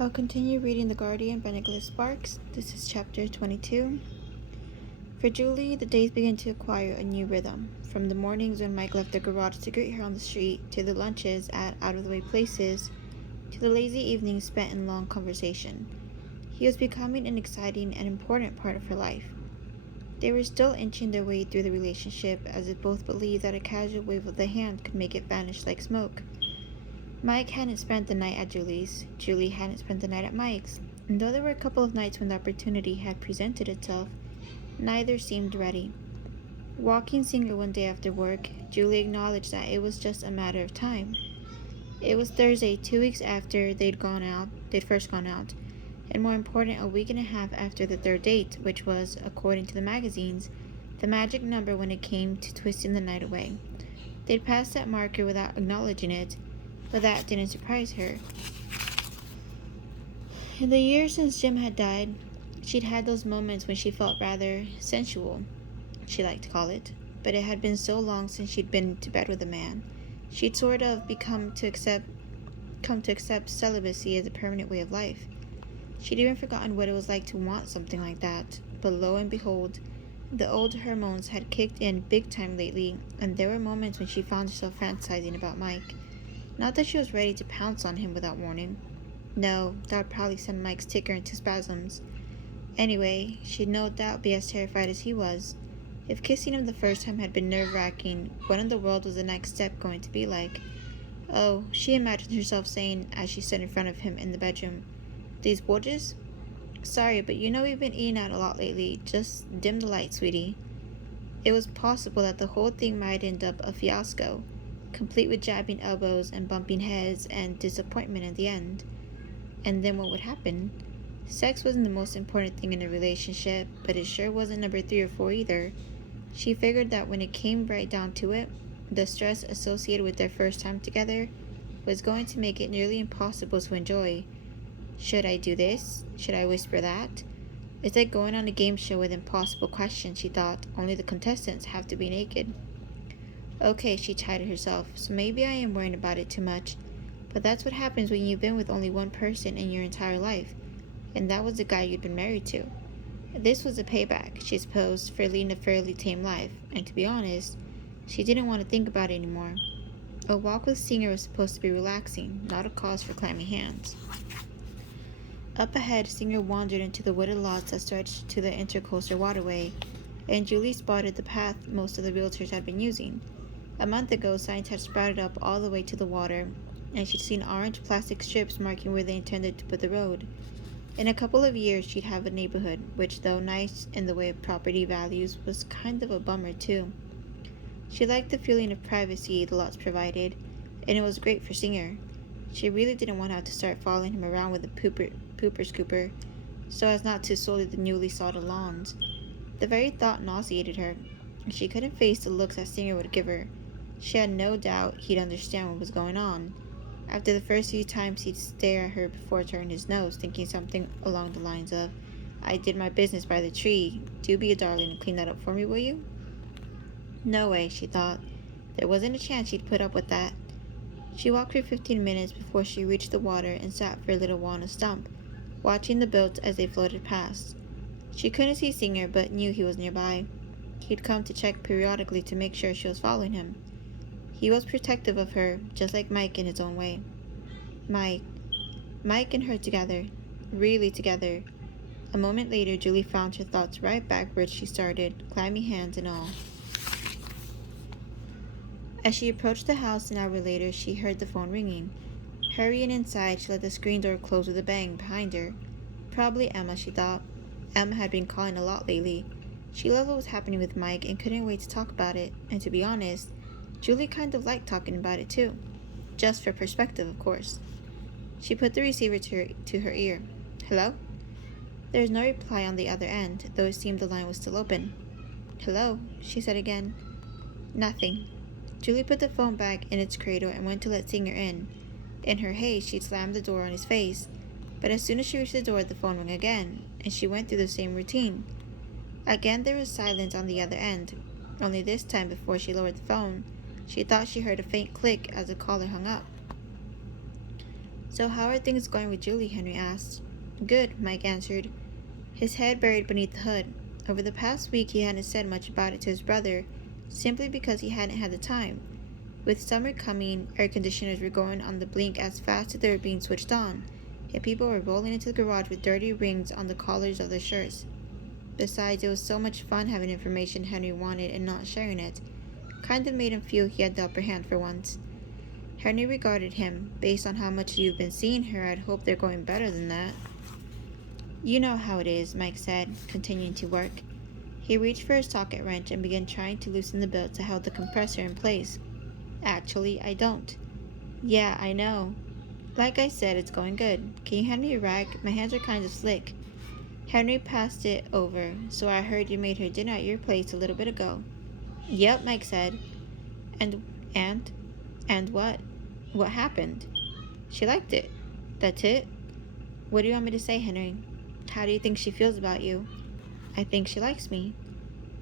I'll continue reading The Guardian by Nicholas Sparks. This is chapter 22. For Julie, the days began to acquire a new rhythm. From the mornings when Mike left the garage to greet her on the street, to the lunches at out-of-the-way places, to the lazy evenings spent in long conversation. He was becoming an exciting and important part of her life. They were still inching their way through the relationship, as if both believed that a casual wave of the hand could make it vanish like smoke. Mike hadn't spent the night at Julie's. Julie hadn't spent the night at Mike's. And though there were a couple of nights when the opportunity had presented itself, neither seemed ready. Walking Singer one day after work, Julie acknowledged that it was just a matter of time. It was Thursday, 2 weeks after they'd first gone out, and more important, a week and a half after the third date, which was, according to the magazines, the magic number when it came to twisting the night away. They'd passed that marker without acknowledging it, but that didn't surprise her. In the years since Jim had died, she'd had those moments when she felt rather sensual, she liked to call it, but it had been so long since she'd been to bed with a man. She'd sort of come to accept celibacy as a permanent way of life. She'd even forgotten what it was like to want something like that, but lo and behold, the old hormones had kicked in big time lately, and there were moments when she found herself fantasizing about Mike. Not that she was ready to pounce on him without warning. No, that would probably send Mike's ticker into spasms. Anyway, she'd no doubt be as terrified as he was. If kissing him the first time had been nerve-wracking, what in the world was the next step going to be like? Oh, she imagined herself saying as she stood in front of him in the bedroom, "These wedges? Sorry, but you know we've been eating out a lot lately. Just dim the light, sweetie." It was possible that the whole thing might end up a fiasco, complete with jabbing elbows and bumping heads and disappointment in the end. And then what would happen? Sex wasn't the most important thing in a relationship, but it sure wasn't number 3 or 4 either. She figured that when it came right down to it, the stress associated with their first time together was going to make it nearly impossible to enjoy. Should I do this? Should I whisper that? It's like going on a game show with impossible questions, she thought, only the contestants have to be naked. Okay, she chided herself, so maybe I am worrying about it too much. But that's what happens when you've been with only one person in your entire life, and that was the guy you'd been married to. This was a payback, she supposed, for leading a fairly tame life, and to be honest, she didn't want to think about it anymore. A walk with Singer was supposed to be relaxing, not a cause for clammy hands. Up ahead, Singer wandered into the wooded lots that stretched to the Intercoastal Waterway, and Julie spotted the path most of the realtors had been using. A month ago, signs had sprouted up all the way to the water, and she'd seen orange plastic strips marking where they intended to put the road. In a couple of years, she'd have a neighborhood, which, though nice in the way of property values, was kind of a bummer too. She liked the feeling of privacy the lots provided, and it was great for Singer. She really didn't want to have to start following him around with a pooper scooper, so as not to sully the newly sodded lawns. The very thought nauseated her, and she couldn't face the looks that Singer would give her. She had no doubt he'd understand what was going on. After the first few times he'd stare at her before turning his nose, thinking something along the lines of, "I did my business by the tree. Do be a darling and clean that up for me, will you?" No way, she thought. There wasn't a chance she'd put up with that. She walked for 15 minutes before she reached the water and sat for a little while on a stump, watching the boats as they floated past. She couldn't see Singer, but knew he was nearby. He'd come to check periodically to make sure she was following him. He was protective of her, just like Mike in his own way. Mike and her together. Really together. A moment later, Julie found her thoughts right back where she started, clammy hands and all. As she approached the house an hour later, she heard the phone ringing. Hurrying inside, she let the screen door close with a bang behind her. Probably Emma, she thought. Emma had been calling a lot lately. She loved what was happening with Mike and couldn't wait to talk about it, and to be honest, Julie kind of liked talking about it too. Just for perspective, of course. She put the receiver to her ear. "Hello?" There was no reply on the other end, though it seemed the line was still open. "Hello," she said again. Nothing. Julie put the phone back in its cradle and went to let Singer in. In her haste, she slammed the door on his face, but as soon as she reached the door, the phone rang again, and she went through the same routine. Again there was silence on the other end, only this time before she lowered the phone, she thought she heard a faint click as the caller hung up. "So how are things going with Julie?" Henry asked. "Good," Mike answered, his head buried beneath the hood. Over the past week he hadn't said much about it to his brother, simply because he hadn't had the time. With summer coming, air conditioners were going on the blink as fast as they were being switched on, yet people were rolling into the garage with dirty rings on the collars of their shirts. Besides, it was so much fun having information Henry wanted and not sharing it. Kind of made him feel he had the upper hand for once. Henry regarded him. "Based on how much you've been seeing her, I'd hope they're going better than that." "You know how it is," Mike said, continuing to work. He reached for his socket wrench and began trying to loosen the bolts that held the compressor in place. "Actually, I don't." "Yeah, I know. Like I said, it's going good. Can you hand me a rag? My hands are kind of slick." Henry passed it over. "So I heard you made her dinner at your place a little bit ago." "Yep," Mike said. And, and, and what? What happened?" "She liked it." "That's it?" "What do you want me to say, Henry?" "How do you think she feels about you?" "I think she likes me."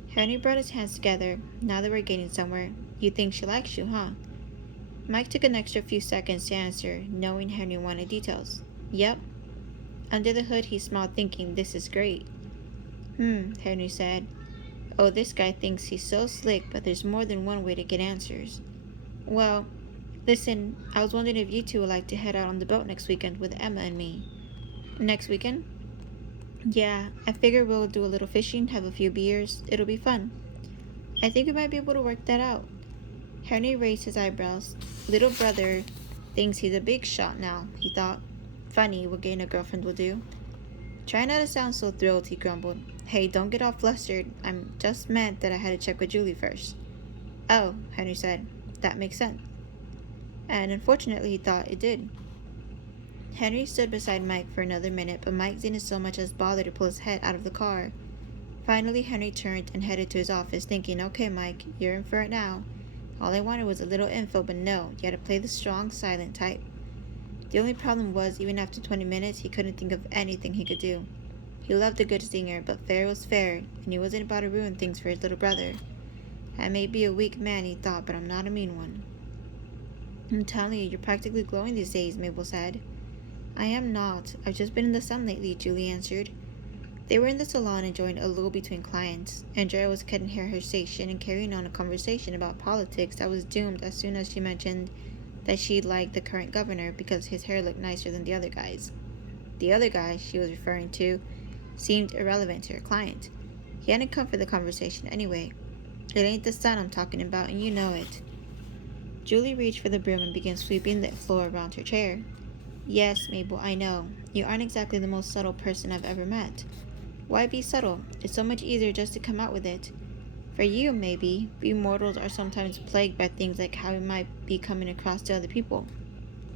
Henry brought his hands together. "Now that we're getting somewhere. You think she likes you, huh?" Mike took an extra few seconds to answer, knowing Henry wanted details. "Yep." Under the hood, he smiled, thinking, "This is great." Henry said. "Oh, this guy thinks he's so slick, but there's more than one way to get answers." "Well, listen, I was wondering if you two would like to head out on the boat next weekend with Emma and me." "Next weekend?" "Yeah, I figure we'll do a little fishing, have a few beers. It'll be fun." "I think we might be able to work that out." Henry raised his eyebrows. "Little brother thinks he's a big shot now," he thought. "Funny what getting a girlfriend will do." "Try not to sound so thrilled," he grumbled. "Hey, don't get all flustered. I'm just meant that I had to check with Julie first." "Oh," Henry said. "That makes sense." And unfortunately, he thought it did. Henry stood beside Mike for another minute, but Mike didn't so much as bother to pull his head out of the car. Finally, Henry turned and headed to his office, thinking, "Okay, Mike, you're in for it now. All I wanted was a little info, but no, you had to play the strong, silent type." The only problem was, even after 20 minutes, he couldn't think of anything he could do. He loved a good stinger, but fair was fair, and he wasn't about to ruin things for his little brother. "I may be a weak man," he thought, "but I'm not a mean one." "I'm telling you, you're practically glowing these days," Mabel said. "I am not. I've just been in the sun lately," Julie answered. They were in the salon enjoying a lull between clients. Andrea was cutting hair her station and carrying on a conversation about politics that was doomed as soon as she mentioned that she liked the current governor because his hair looked nicer than the other guy's. The other guy she was referring to seemed irrelevant to her client. He hadn't come for the conversation anyway. "It ain't the sun I'm talking about, and you know it." Julie reached for the broom and began sweeping the floor around her chair. "Yes, Mabel, I know. You aren't exactly the most subtle person I've ever met." "Why be subtle? It's so much easier just to come out with it." "For you, maybe. We mortals are sometimes plagued by things like how we might be coming across to other people."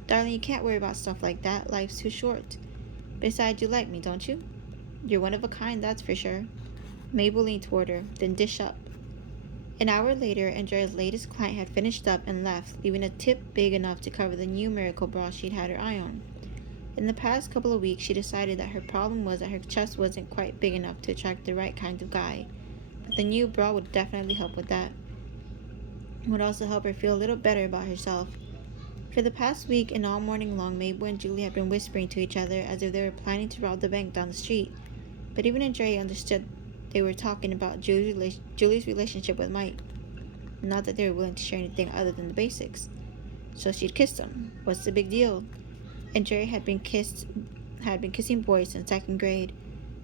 "Darling, you can't worry about stuff like that. Life's too short. Besides, you like me, don't you?" "You're one of a kind, that's for sure." Mabel leaned toward her, then dish up. An hour later, Andrea's latest client had finished up and left, leaving a tip big enough to cover the new miracle bra she'd had her eye on. In the past couple of weeks, she decided that her problem was that her chest wasn't quite big enough to attract the right kind of guy, but the new bra would definitely help with that. It would also help her feel a little better about herself. For the past week and all morning long, Mabel and Julie had been whispering to each other as if they were planning to rob the bank down the street, but even Andrea understood they were talking about Julie's relationship with Mike. Not that they were willing to share anything other than the basics. So she'd kissed him. What's the big deal? Andrea had been kissing boys since second grade,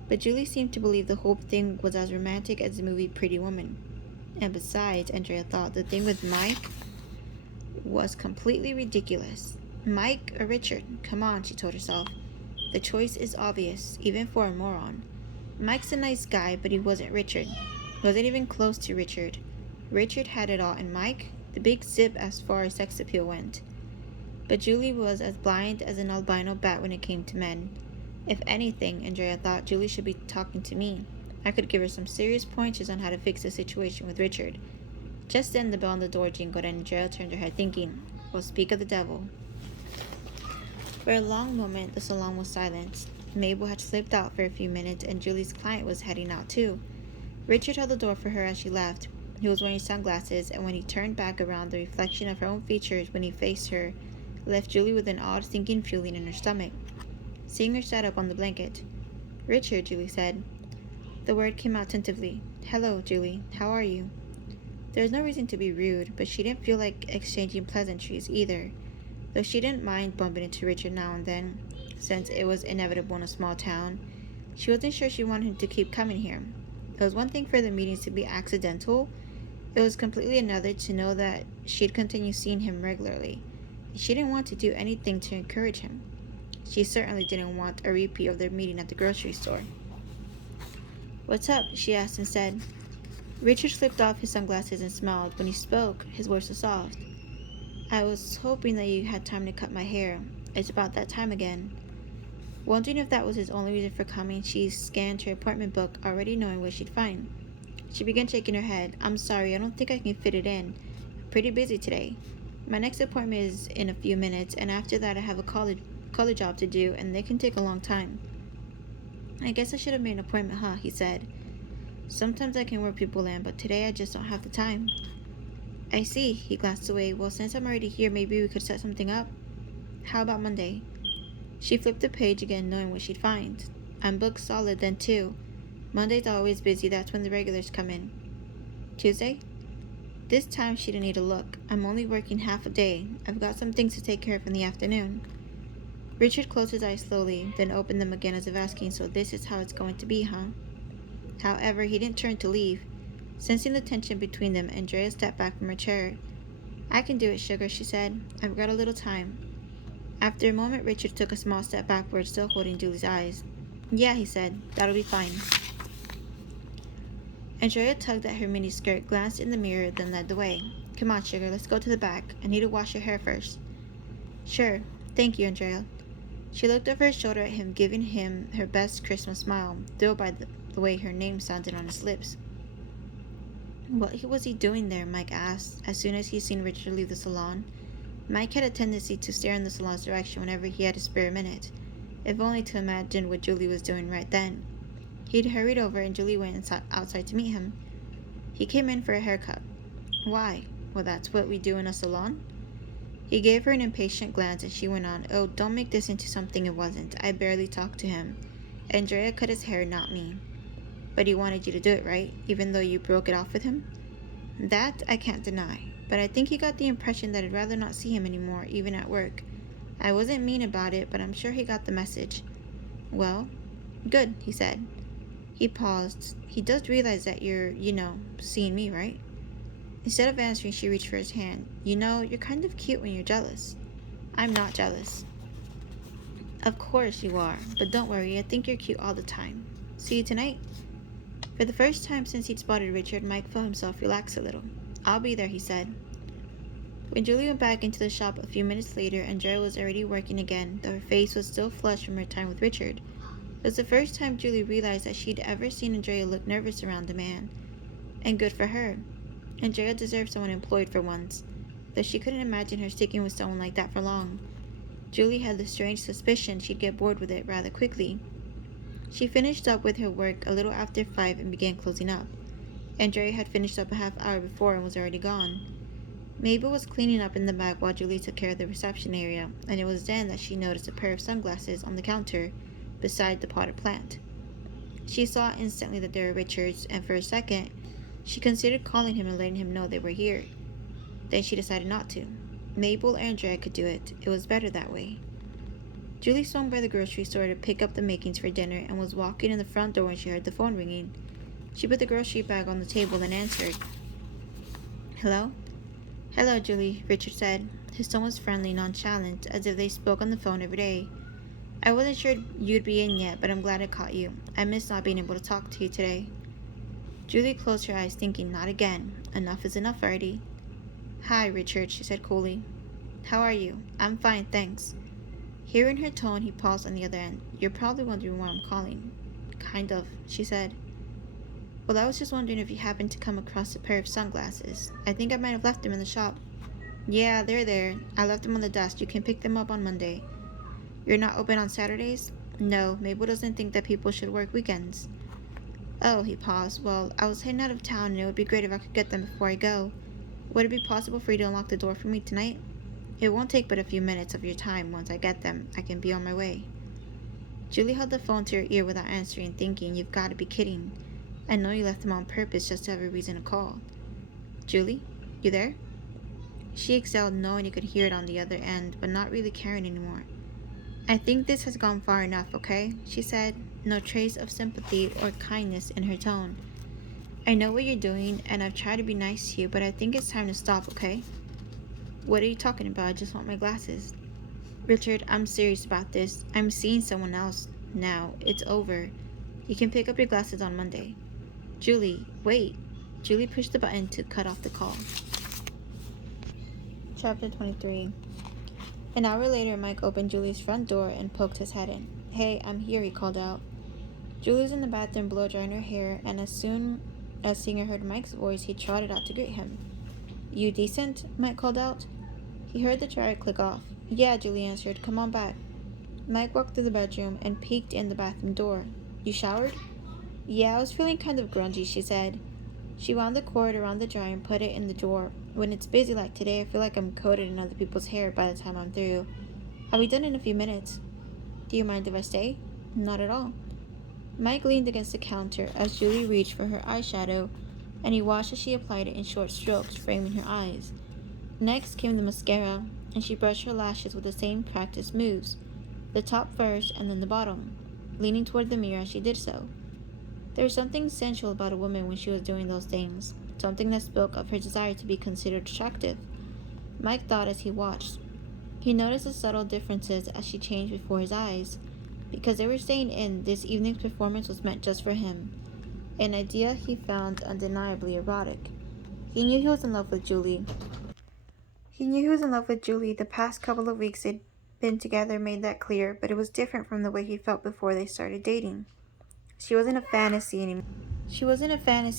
but Julie seemed to believe the whole thing was as romantic as the movie Pretty Woman. And besides, Andrea thought the thing with Mike was completely ridiculous. Mike or Richard? Come on, she told herself. The choice is obvious, even for a moron. Mike's a nice guy, but he wasn't Richard. Wasn't even close to Richard. Richard had it all, and Mike, the big zip as far as sex appeal went. But Julie was as blind as an albino bat when it came to men. If anything, Andrea thought, Julie should be talking to me. I could give her some serious pointers on how to fix the situation with Richard. Just then the bell on the door jingled and Andrea turned her head thinking, "Well, speak of the devil." For a long moment the salon was silent. Mabel had slipped out for a few minutes and Julie's client was heading out too. Richard held the door for her as she left. He was wearing sunglasses, and when he turned back around, the reflection of her own features when he faced her left Julie with an odd sinking feeling in her stomach. Seeing her sat up on the blanket. "Richard," Julie said. The word came out tentatively. "Hello, Julie. How are you?" There was no reason to be rude, but she didn't feel like exchanging pleasantries either, though she didn't mind bumping into Richard now and then, since it was inevitable in a small town. She wasn't sure she wanted him to keep coming here. It was one thing for the meetings to be accidental. It was completely another to know that she'd continue seeing him regularly. She didn't want to do anything to encourage him. She certainly didn't want a repeat of their meeting at the grocery store. "What's up?" she asked instead. Richard slipped off his sunglasses and smiled. When he spoke, his voice was soft. "I was hoping that you had time to cut my hair. It's about that time again." Wondering if that was his only reason for coming, she scanned her appointment book, already knowing what she'd find. She began shaking her head. "I'm sorry, I don't think I can fit it in. I'm pretty busy today. My next appointment is in a few minutes, and after that I have a color job to do, and they can take a long time." "I guess I should have made an appointment, huh?" he said. "Sometimes I can work people in, but today I just don't have the time." "I see." He glanced away. "Well, since I'm already here, maybe we could set something up. How about Monday?" She flipped the page again, knowing what she'd find. "I'm booked solid then, too. Monday's always busy. That's when the regulars come in." "Tuesday?" This time she didn't need to look. "I'm only working half a day. I've got some things to take care of in the afternoon." Richard closed his eyes slowly, then opened them again as if asking, "So this is how it's going to be, huh?" However, he didn't turn to leave. Sensing the tension between them, Andrea stepped back from her chair. "I can do it, sugar," she said. "I've got a little time." After a moment, Richard took a small step backward, still holding Julie's eyes. "Yeah," he said. "That'll be fine." Andrea tugged at her miniskirt, glanced in the mirror, then led the way. "Come on, sugar, let's go to the back. I need to wash your hair first." "Sure. Thank you, Andrea." She looked over her shoulder at him, giving him her best Christmas smile, thrilled by the way her name sounded on his lips. What was he doing there? Mike asked, as soon as he seen Richard leave the salon. Mike had a tendency to stare in the salon's direction whenever he had a spare minute, if only to imagine what Julie was doing right then. He'd hurried over, and Julie went outside to meet him. He came in for a haircut. "Why?" "Well, that's what we do in a salon." He gave her an impatient glance, and she went on, "Oh, don't make this into something it wasn't. I barely talked to him. Andrea cut his hair, not me." "But he wanted you to do it, right? Even though you broke it off with him?" "That I can't deny. But I think he got the impression that I'd rather not see him anymore, even at work. I wasn't mean about it, but I'm sure he got the message." "Well, good," he said. He paused. "He does realize that you're, seeing me, right?" Instead of answering, she reached for his hand. You're kind of cute when you're jealous." "I'm not jealous." "Of course you are. But don't worry, I think you're cute all the time. See you tonight?" For the first time since he'd spotted Richard, Mike felt himself relax a little. "I'll be there," he said. When Julie went back into the shop a few minutes later, Andrea was already working again, though her face was still flushed from her time with Richard. It was the first time Julie realized that she'd ever seen Andrea look nervous around a man. And good for her. Andrea deserved someone employed for once, though she couldn't imagine her sticking with someone like that for long. Julie had the strange suspicion she'd get bored with it rather quickly. She finished up with her work a little after 5 and began closing up. Andrea had finished up a half hour before and was already gone. Mabel was cleaning up in the back while Julie took care of the reception area, and it was then that she noticed a pair of sunglasses on the counter beside the potted plant. She saw instantly that they were Richard's, and for a second, she considered calling him and letting him know they were here. Then she decided not to. Mabel or Andrea could do it. It was better that way. Julie swung by the grocery store to pick up the makings for dinner and was walking in the front door when she heard the phone ringing. She put the grocery bag on the table and answered. "Hello?" "Hello, Julie," Richard said. His tone was friendly, nonchalant, as if they spoke on the phone every day. "I wasn't sure you'd be in yet, but I'm glad I caught you. I missed not being able to talk to you today." Julie closed her eyes, thinking, not again. Enough is enough already. "Hi, Richard," she said coolly. "How are you?" "I'm fine, thanks." Hearing her tone, he paused on the other end. "You're probably wondering why I'm calling." "Kind of," she said. "Well, I was just wondering if you happened to come across a pair of sunglasses. I think I might have left them in the shop." "Yeah, they're there. I left them on the desk. You can pick them up on Monday." "You're not open on Saturdays?" "No, Mabel doesn't think that people should work weekends." "Oh," he paused. "Well, I was heading out of town, and it would be great if I could get them before I go. Would it be possible for you to unlock the door for me tonight?" It won't take but a few minutes of your time. Once I get them, I can be on my way. Julie held the phone to her ear without answering, thinking, you've got to be kidding. I know you left them on purpose just to have a reason to call. Julie, you there? She exhaled, knowing you could hear it on the other end, but not really caring anymore. I think this has gone far enough, okay? She said, no trace of sympathy or kindness in her tone. I know what you're doing, and I've tried to be nice to you, but I think it's time to stop, okay? What are you talking about? I just want my glasses. Richard, I'm serious about this. I'm seeing someone else now. It's over. You can pick up your glasses on Monday. Julie, wait. Julie pushed the button to cut off the call. Chapter 23. An hour later, Mike opened Julie's front door and poked his head in. Hey, I'm here, he called out. Julie was in the bathroom blow-drying her hair, and as soon as Singer heard Mike's voice, he trotted out to greet him. You decent? Mike called out. He heard the dryer click off. Yeah, Julie answered. Come on back. Mike walked through the bedroom and peeked in the bathroom door. You showered? Yeah, I was feeling kind of grungy, she said. She wound the cord around the dryer and put it in the drawer. When it's busy like today, I feel like I'm coated in other people's hair by the time I'm through. I'll be done in a few minutes. Do you mind if I stay? Not at all. Mike leaned against the counter as Julie reached for her eyeshadow, and he watched as she applied it in short strokes, framing her eyes. Next came the mascara, and she brushed her lashes with the same practiced moves, the top first and then the bottom, leaning toward the mirror as she did so. There was something sensual about a woman when she was doing those things, something that spoke of her desire to be considered attractive. Mike thought as he watched. He noticed the subtle differences as she changed before his eyes. Because they were staying in, this evening's performance was meant just for him, an idea he found undeniably erotic. He knew he was in love with Julie. The past couple of weeks they'd been together made that clear, but it was different from the way he felt before they started dating. She wasn't a fantasy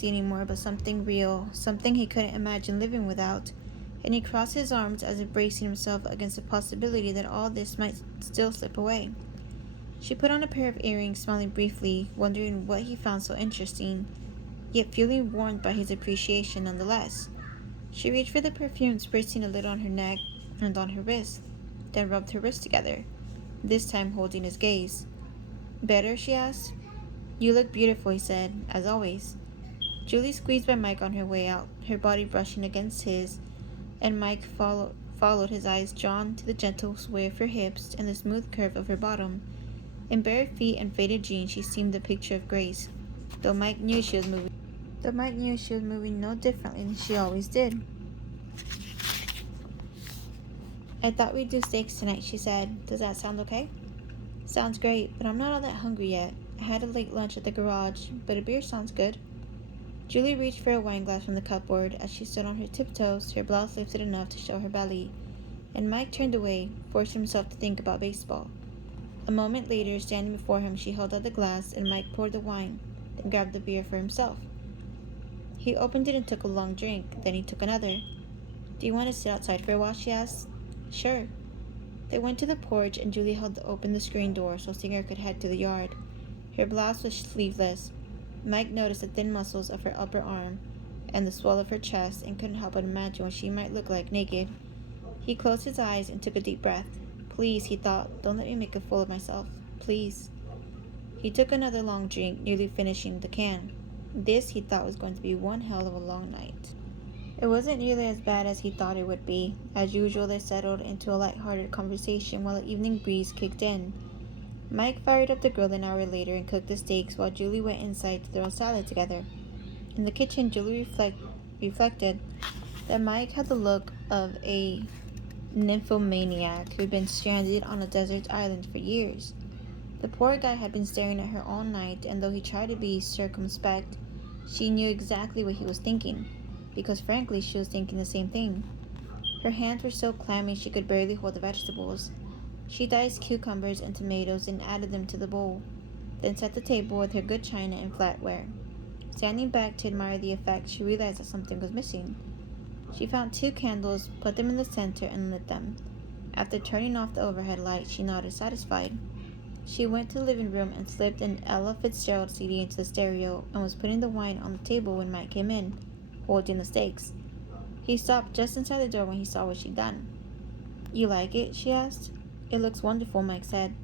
anymore, but something real, something he couldn't imagine living without, and he crossed his arms as if bracing himself against the possibility that all this might still slip away. She put on a pair of earrings, smiling briefly, wondering what he found so interesting, yet feeling warmed by his appreciation nonetheless. She reached for the perfume, spritzing a little on her neck and on her wrist, then rubbed her wrists together, this time holding his gaze. Better? She asked. You look beautiful, he said, as always. Julie squeezed by Mike on her way out, her body brushing against his, and Mike followed his eyes drawn to the gentle sway of her hips and the smooth curve of her bottom. In bare feet and faded jeans, she seemed a picture of grace, though Mike knew she was moving no differently than she always did. I thought we'd do steaks tonight, she said. Does that sound okay? Sounds great, but I'm not all that hungry yet. I had a late lunch at the garage, but a beer sounds good. Julie reached for a wine glass from the cupboard as she stood on her tiptoes, her blouse lifted enough to show her belly, and Mike turned away, forcing himself to think about baseball. A moment later, standing before him, she held out the glass, and Mike poured the wine, then grabbed the beer for himself. He opened it and took a long drink, then he took another. Do you want to sit outside for a while, she asked. Sure. They went to the porch, and Julie held open the screen door so Singer could head to the yard. Her blouse was sleeveless. Mike noticed the thin muscles of her upper arm and the swell of her chest and couldn't help but imagine what she might look like naked. He closed his eyes and took a deep breath. Please, he thought, don't let me make a fool of myself. Please. He took another long drink, nearly finishing the can. This, he thought, was going to be one hell of a long night. It wasn't nearly as bad as he thought it would be. As usual, they settled into a light-hearted conversation while the evening breeze kicked in. Mike fired up the grill an hour later and cooked the steaks while Julie went inside to throw a salad together. In the kitchen, Julie reflected that Mike had the look of a nymphomaniac who'd been stranded on a desert island for years. The poor guy had been staring at her all night, and though he tried to be circumspect, she knew exactly what he was thinking, because frankly she was thinking the same thing. Her hands were so clammy she could barely hold the vegetables. She diced cucumbers and tomatoes and added them to the bowl, then set the table with her good china and flatware. Standing back to admire the effect, she realized that something was missing. She found 2 candles, put them in the center, and lit them. After turning off the overhead light, she nodded satisfied. She went to the living room and slipped an Ella Fitzgerald CD into the stereo and was putting the wine on the table when Mike came in, holding the steaks. He stopped just inside the door when he saw what she'd done. You like it? She asked. It looks wonderful, Mike said.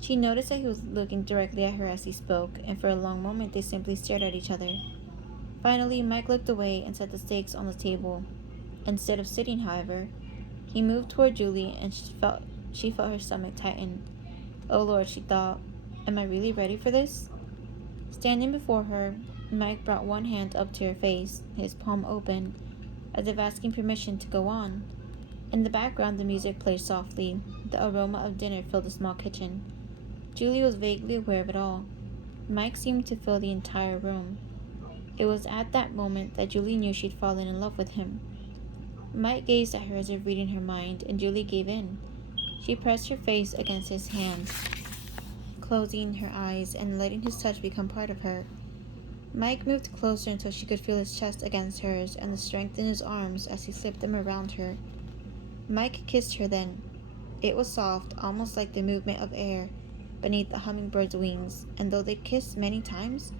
She noticed that he was looking directly at her as he spoke, and for a long moment they simply stared at each other. Finally, Mike looked away and set the steaks on the table. Instead of sitting, however, he moved toward Julie, and she felt her stomach tighten. Oh Lord, she thought, am I really ready for this? Standing before her, Mike brought one hand up to her face, his palm open, as if asking permission to go on. In the background, the music played softly. The aroma of dinner filled the small kitchen. Julie was vaguely aware of it all. Mike seemed to fill the entire room. It was at that moment that Julie knew she'd fallen in love with him. Mike gazed at her as if reading her mind, and Julie gave in. She pressed her face against his hand, closing her eyes and letting his touch become part of her. Mike moved closer until she could feel his chest against hers and the strength in his arms as he slipped them around her. Mike kissed her then. It was soft, almost like the movement of air beneath a hummingbird's wings, and though they kissed many times,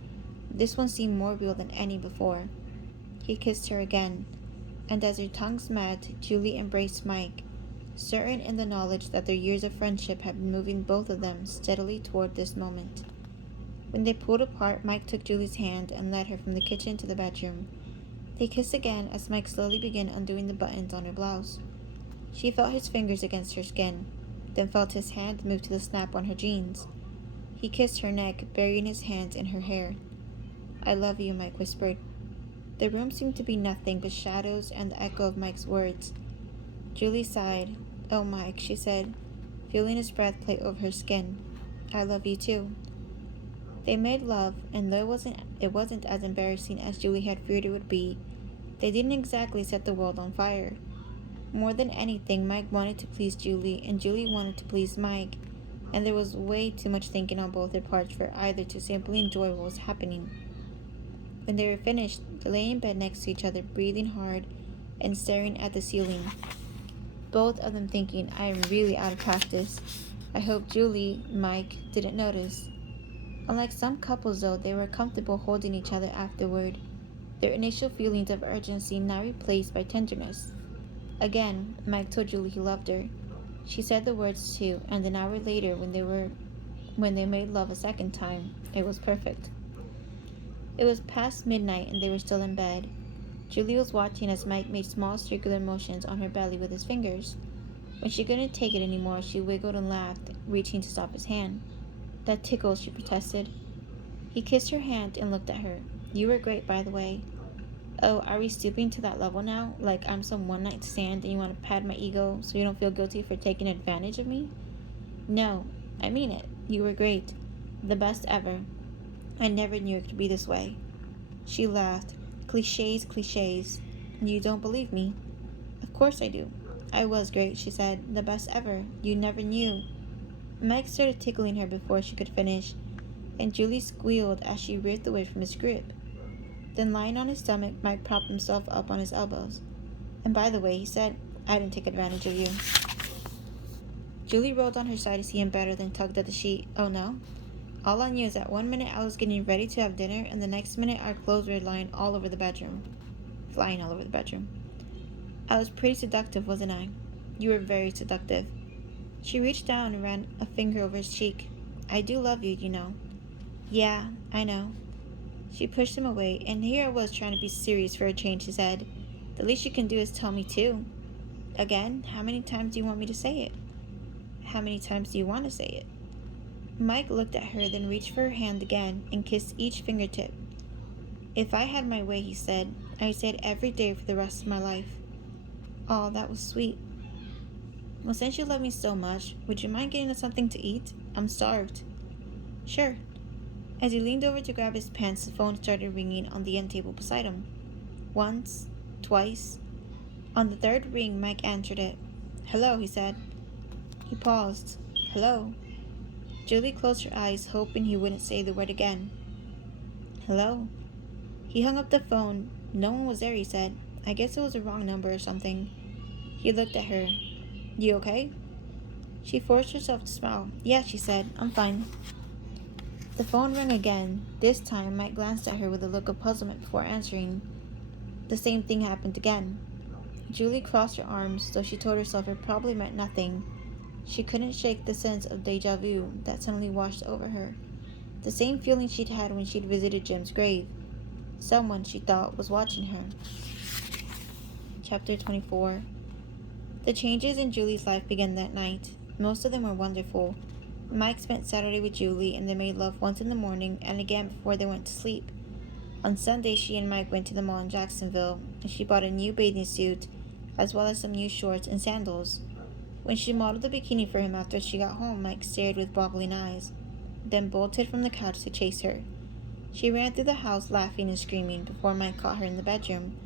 this one seemed more real than any before. He kissed her again, and as their tongues met, Julie embraced Mike, certain in the knowledge that their years of friendship had been moving both of them steadily toward this moment. When they pulled apart, Mike took Julie's hand and led her from the kitchen to the bedroom. They kissed again as Mike slowly began undoing the buttons on her blouse. She felt his fingers against her skin, then felt his hand move to the snap on her jeans. He kissed her neck, burying his hands in her hair. I love you, Mike whispered. The room seemed to be nothing but shadows and the echo of Mike's words. Julie sighed. Oh, Mike, she said, feeling his breath play over her skin. I love you too. They made love, and though it wasn't as embarrassing as Julie had feared it would be, they didn't exactly set the world on fire. More than anything, Mike wanted to please Julie, and Julie wanted to please Mike, and there was way too much thinking on both their parts for either to simply enjoy what was happening. When they were finished, they lay in bed next to each other, breathing hard and staring at the ceiling, both of them thinking, I am really out of practice. I hope Julie, Mike, didn't notice. Unlike some couples, though, they were comfortable holding each other afterward, their initial feelings of urgency now replaced by tenderness. Again, Mike told Julie he loved her. She said the words too, and an hour later, when they made love a second time, it was perfect. It was past midnight, and they were still in bed. Julie was watching as Mike made small circular motions on her belly with his fingers. When she couldn't take it anymore, she wiggled and laughed, reaching to stop his hand. That tickles, she protested. He kissed her hand and looked at her. You were great, by the way. Oh, are we stooping to that level now? Like I'm some one-night stand and you want to pad my ego so you don't feel guilty for taking advantage of me? No, I mean it. You were great. The best ever. I never knew it could be this way. She laughed. Clichés, clichés. You don't believe me? Of course I do. I was great, she said. The best ever. You never knew. Mike started tickling her before she could finish, and Julie squealed as she writhed away from his grip. Then, lying on his stomach, Mike propped himself up on his elbows. And by the way, he said, I didn't take advantage of you. Julie rolled on her side to see him better, then tugged at the sheet. Oh no? All I knew is that one minute I was getting ready to have dinner, and the next minute our clothes were flying all over the bedroom. I was pretty seductive, wasn't I? You were very seductive. She reached down and ran a finger over his cheek. I do love you, you know. Yeah, I know. She pushed him away, and here I was trying to be serious for a change, she said. The least you can do is tell me too. Again, how many times do you want me to say it? How many times do you want to say it? Mike looked at her, then reached for her hand again and kissed each fingertip. If I had my way, he said, I'd say it every day for the rest of my life. Oh, that was sweet. Well, since you love me so much, would you mind getting us something to eat? I'm starved. Sure. As he leaned over to grab his pants, the phone started ringing on the end table beside him. Once, twice. On the third ring, Mike answered it. Hello, he said. He paused. Hello. Julie closed her eyes, hoping he wouldn't say the word again. Hello. He hung up the phone. No one was there, he said. I guess it was a wrong number or something. He looked at her. You okay? She forced herself to smile. Yeah, she said. I'm fine. The phone rang again. This time, Mike glanced at her with a look of puzzlement before answering. The same thing happened again. Julie crossed her arms, though she told herself it probably meant nothing. She couldn't shake the sense of deja vu that suddenly washed over her. The same feeling she'd had when she'd visited Jim's grave. Someone, she thought, was watching her. Chapter 24. The changes in Julie's life began that night. Most of them were wonderful. Mike spent Saturday with Julie, and they made love once in the morning and again before they went to sleep. On Sunday, she and Mike went to the mall in Jacksonville, and she bought a new bathing suit, as well as some new shorts and sandals. When she modeled the bikini for him after she got home, Mike stared with boggling eyes, then bolted from the couch to chase her. She ran through the house laughing and screaming before Mike caught her in the bedroom.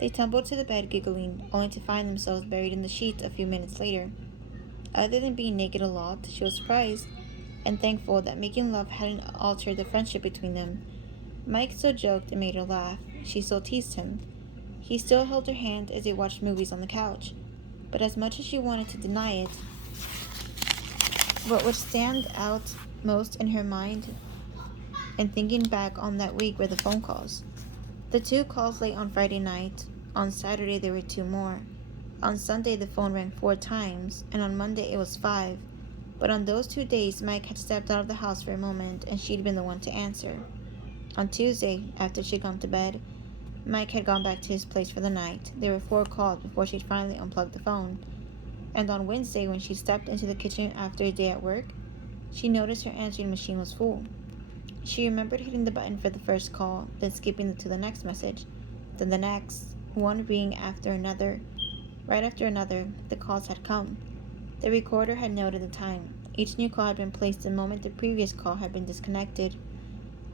They tumbled to the bed giggling, only to find themselves buried in the sheets a few minutes later. Other than being naked a lot, she was surprised and thankful that making love hadn't altered the friendship between them. Mike still joked and made her laugh. She still teased him. He still held her hand as they watched movies on the couch. But as much as she wanted to deny it, what would stand out most in her mind and thinking back on that week were the phone calls. The 2 calls late on Friday night. On Saturday there were 2 more. On Sunday the phone rang 4 times, and on Monday it was 5. But on those 2 days Mike had stepped out of the house for a moment, and she'd been the one to answer. On Tuesday, after she'd gone to bed, Mike had gone back to his place for the night. There were 4 calls before she'd finally unplugged the phone. And on Wednesday, when she stepped into the kitchen after a day at work, she noticed her answering machine was full. She remembered hitting the button for the first call, then skipping to the next message, then the next, one ring after another. Right after another, the calls had come. The recorder had noted the time. Each new call had been placed the moment the previous call had been disconnected.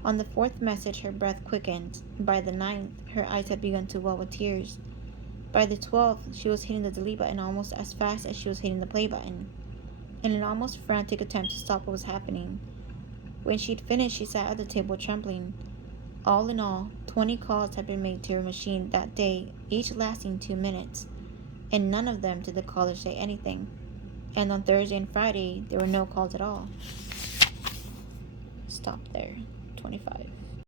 On the 4th message, her breath quickened. By the 9th, her eyes had begun to well with tears. By the 12th, she was hitting the delete button almost as fast as she was hitting the play button, in an almost frantic attempt to stop what was happening. When she'd finished, she sat at the table trembling. All in all, 20 calls had been made to her machine that day, each lasting 2 minutes, and none of them did the caller say anything. And on Thursday and Friday, there were no calls at all. Stop there. 25.